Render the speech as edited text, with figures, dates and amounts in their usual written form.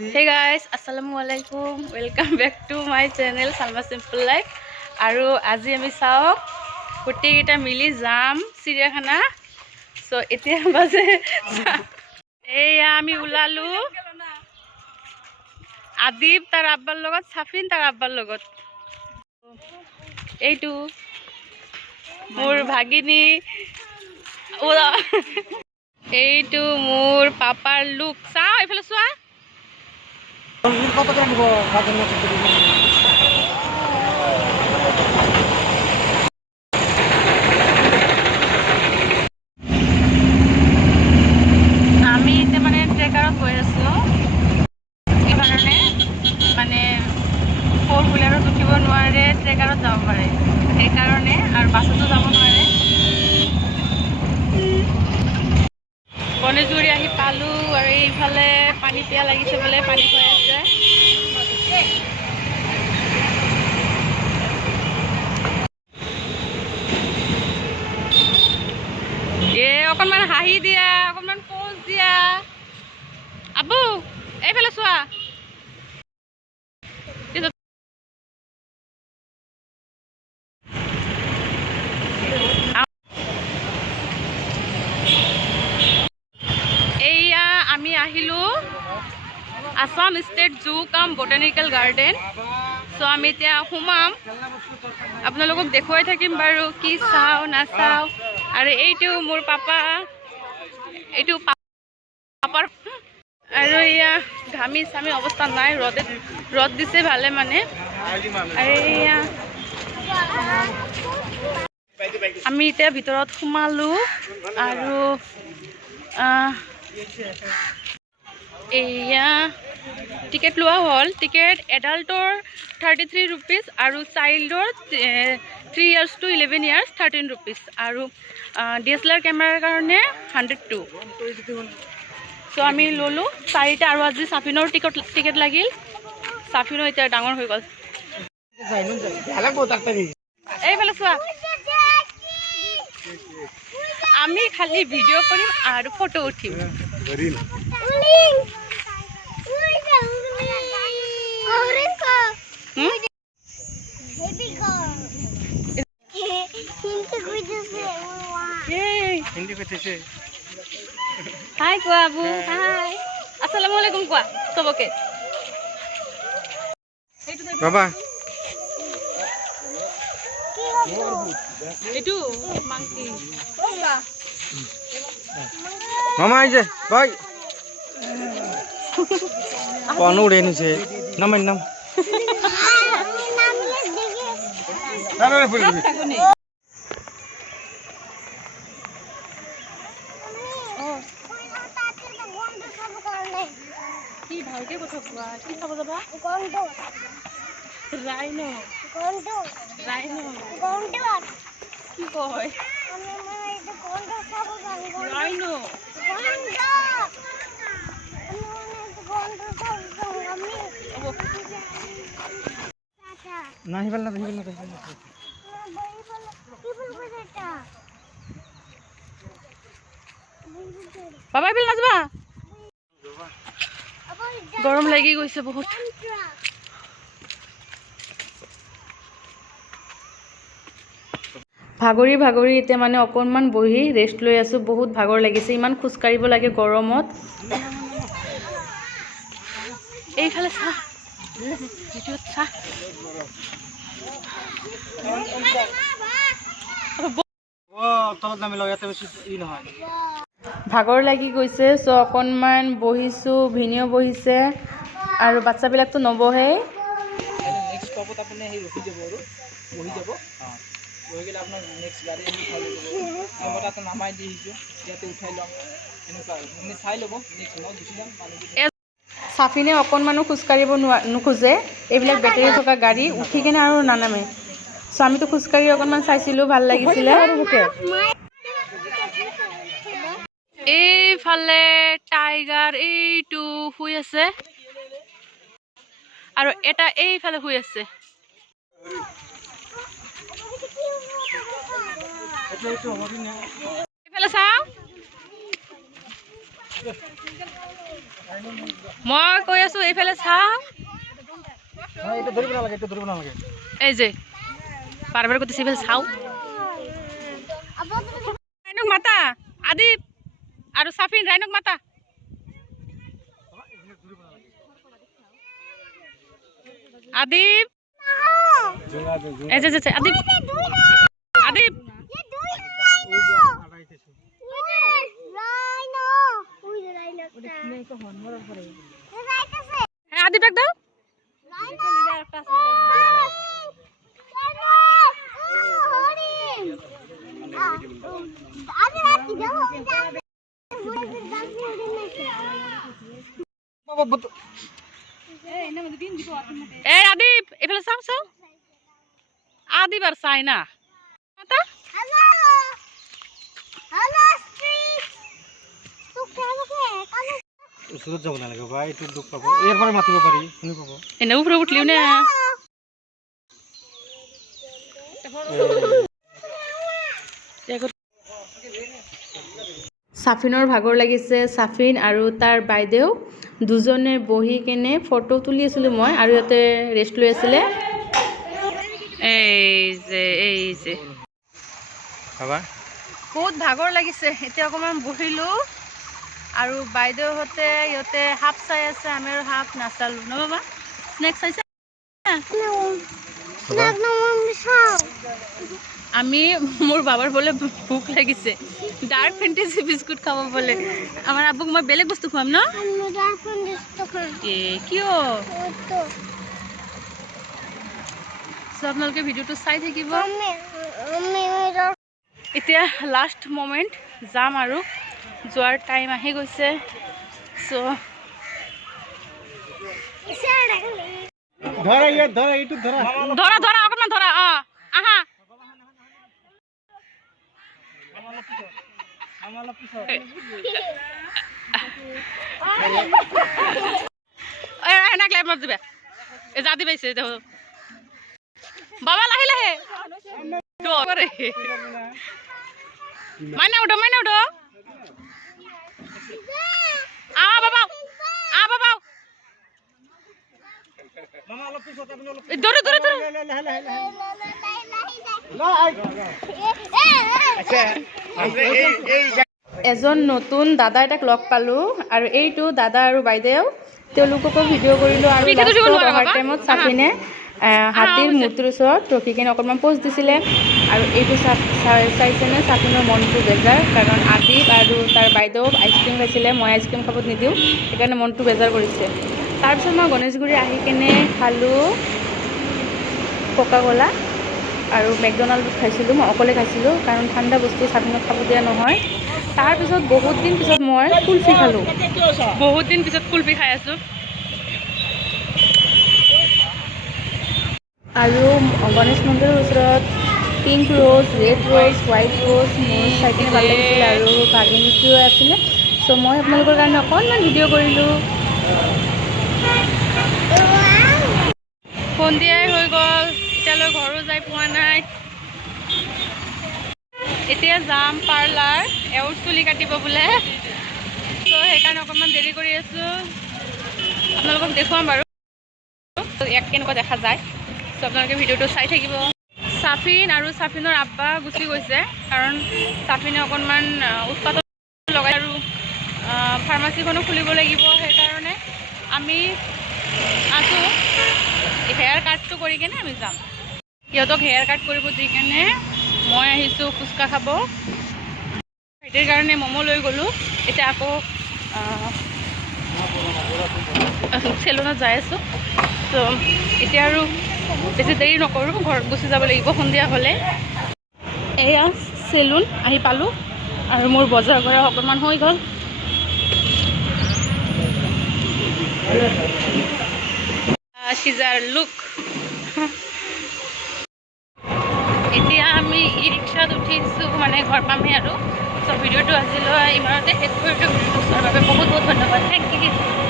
Hey guys, Assalamualaikum. Welcome back to my channel Salma Simple Life. Aru aji ami sao kutti kita mili jam Siriakhana. So etia baje eya ami ulalu Adib tar abbar logot Safin tar abbar logot. Eitu mur bhagini ula এইটো মোৰ পাপাৰ look চাও এফালে চোৱা আমি এতিয়া মানে ট্ৰেকাৰত গৈ আছো এইকাৰণে মানে ফ'ৰ হুইলাৰত উঠিব নোৱাৰে ট্ৰেকাৰত যাব পাৰে সেইকাৰণে আৰু বাছতো যাব নোৱাৰে গণেশগুৰি আহি পালো আৰু এইফালে পানী পিয়া লাগিছে বলে পানী খুৱাই আছে অকণমান হাঁহি দিয়া অকণমান পোজ দিয়া আবু এইফালে চোৱা আমি আহিলো Assam State Zoo kam Botanical Garden. So আমি এতিয়া হুমাম আপোনালোকক দেখুৱাই থাকিম বাৰু কি চাও না চাও আৰু এইটো মোৰ পাপা এইটো পাপাৰ আৰু ইয়া ঘামি সামি অৱস্থা নাই ৰদ দিছে ভালে মানে আৰু ইয়া আমি এতিয়া ভিতৰত হুমালো আৰু এয়া টিকেট লোৱা হল টিকেট এডাল্টৰ 33 rupees আৰু চাইল্ডৰ 3 years to 11 years 13 rupees আৰু DSLR কেমেৰাৰ কাৰণে 102 সো আমি ললো চাৰিটা আৰু আজি সাফিনৰ টিকেট লাগিল সাফিনো এতিয়া ডাঙৰ হৈ গল এইফালে চোৱা আমি খালি ভিডিঅ' কৰিম আৰু ফটো উঠিম হাই কোৱা আবু হাই আসসালামুআলাইকুম কোৱা সবকে বাবা এইটো মাংকি মামা আইছে ভাই কোন উড়ে নিছে নামের নাম আরে ফুল দিবি কি ভালকে কথা কোৱা কি চাব যাবা গন্ডো রাইনো গন্ডো রাইনো গন্ডো কি কয় আমি এটা গন্ডো চাব যাই রাইনো গন্ডো না হিবল না বাবা বিল নাজবা গৰম লাগি গৈছে বহুত ভাগৰি এতিয়া মানে অকণমান বহি ৰেষ্ট লৈ আছো বহুত ভাগৰ লাগিছে ইমান খোজ কাঢ়িব লাগে গৰমত এইফালে চা ভিডিঅ'ত চা ভাগৰ লাগি গৈছে চ' অকণমান বহিছো ভিনিও বহিছে আৰু বাচ্চাবিলাকতো নবহে সাফিনে অকণমানো খোজকাঢ়িব নোখোজে এইবিলাক বেটেৰী থকা গাড়ী উঠি কিনে আৰু নানামে চ' আমিতো খোজকাঢ়ি অকণমান চাইছিলোঁ ভাল লাগিছিলে এইফালে টাইগাৰ এইটো শুই আছে আৰু এটা এইফালে শুই আছে এইফালে চাওঁ মই কৈ আছো এইফালে চাওঁ এই যে বাৰে কৈছে এইফালে চাওঁ ৰাইনক মাতা আদিপ আৰু চাফিন ৰাইনক মাতা আদিপ এই যে আদিপ আদিপ হ্যাঁ আদিপ ডাক দাও এই আদিপ এফালে চাও চাও আদিপ আর চাই না মাতা ওচৰত যাব নালাগে বা এইটো দুখ পাব এৰপৰা মাতিব পাৰি শুনি পাব এনে উপৰে উঠলিও না সাফিনৰ ভাগৰ লাগিছে সাফিন আৰু তাৰ বাইদেউ দুজনে বহি কেনে ফটো তুলি আছিলোঁ মই আৰু ইয়াতে ৰেষ্ট লৈ আছিলে এই যে খাবা বহুত ভাগৰ লাগিছে এতিয়া অকণমান বহিলোঁ আৰু বাইদেউহঁতে ইহঁতে সাপ চাই আছে আমি আৰু সাপ নাচালোঁ ন বাবা স্নেক চাইছে আমি মোৰ বাবাৰ বোলে ভোক লাগিছে ডাৰ্ক ফেণ্টাসি বিস্কুট খাব বোলে আমাৰ আব্বুক মই বেলেগ বস্তু খুৱাম ন কিয় আপোনালোকে ভিডিঅ'টো চাই থাকিব এতিয়া লাষ্ট মোমেণ্ট যাম আৰু যোৱাৰ টাইম আহি গৈছে চ' ধৰা ইয়াত ধৰা এইটো ধৰা ধৰা ধৰা অকণমান ধৰা অঁ আহা এনেক লাইভ দিবা এই যা দিবাইছে দেখো বাবা লাহে লাহে মাইনা উঠো বাবা মামা অলপ পিছত আপুনি অলপ দৌৰে এজন নতুন দাদা এটাক লগ পালোঁ আৰু এইটো দাদা আৰু বাইদেউ তেওঁলোককো ভিডিঅ' কৰিলোঁ আৰু অহাৰ টাইমত চাফিনে হাতীৰ মূৰ্তিৰ ওচৰত ৰখি কিনে অকণমান প'ষ্ট দিছিলে আৰু এইটো চাইছেনে চাফিনৰ মনটো বেজাৰ কাৰণ আদিপ আৰু তাৰ বাইদেউ আইচক্ৰীম খাইছিলে মই আইচক্ৰীম খাব নিদিওঁ সেইকাৰণে মনটো বেজাৰ কৰিছে তাৰপিছত মই গণেশগুৰি আহি কিনে খালোঁ কোকা ক'লা আৰু মেকডনাল্ডত খাইছিলোঁ মই অকলে খাইছিলোঁ কাৰণ ঠাণ্ডা বস্তু চাফিনক খাব দিয়া নহয় তাৰপিছত বহুত দিন পিছত মই কুলফি খালোঁ বহুত দিন পিছত কুলফি খাই আছোঁ আৰু গণেশ মন্দিৰৰ ওচৰত pink rose red rose white rose মোৰ চাই কিনে ভাল লাগিছিল আৰু ভাগিনীটোও আছিলে চ' মই আপোনালোকৰ কাৰণে অকণমান ভিডিঅ' কৰিলোঁ সন্ধিয়াই হৈ গ'ল এতিয়ালৈ ঘৰো যাই পোৱা নাই এতিয়া যাম পাৰ্লাৰ এওঁৰ চুলি কাটিব বোলে চ' সেইকাৰণে অকণমান দেৰি কৰি আছোঁ আপোনালোকক দেখুৱাম বাৰু ইয়াক কেনেকুৱা দেখা যায় চ' আপোনালোকে ভিডিঅ'টো চাই থাকিব চাফিন আৰু চাফিনৰ আব্বা গুচি গৈছে কাৰণ চাফিনে অকণমান উৎপাদন লগাই আৰু ফাৰ্মাচীখনো খুলিব লাগিব সেইকাৰণে আমি আছোঁ হেয়াৰ কাটটো কৰি কেনে আমি যাম সিহঁতক হেয়াৰ কাট কৰিব দি কেনে মই আহিছোঁ ফুচকা খাব সেইটোৰ কাৰণে ম'ম' লৈ গ'লোঁ এতিয়া আকৌ চেলুনত যাই আছোঁ ত' এতিয়া আৰু বেছি দেৰি নকৰোঁ ঘৰত গুচি যাব লাগিব সন্ধিয়া হ'লে এয়া চেলুন আহি পালোঁ আৰু মোৰ বজাৰ কৰা অকণমান হৈ গ'ল চিজাৰ লুক এতিয়া আমি ই ৰিক্সাত উঠিছোঁ মানে ঘৰ পামেই আৰু চ' ভিডিঅ'টো আজিলৈ ইমানতে শেষ কৰিছোঁ ভিডিঅ'টো চোৱাৰ বাবে বহুত বহুত ধন্যবাদ থেংক ইউ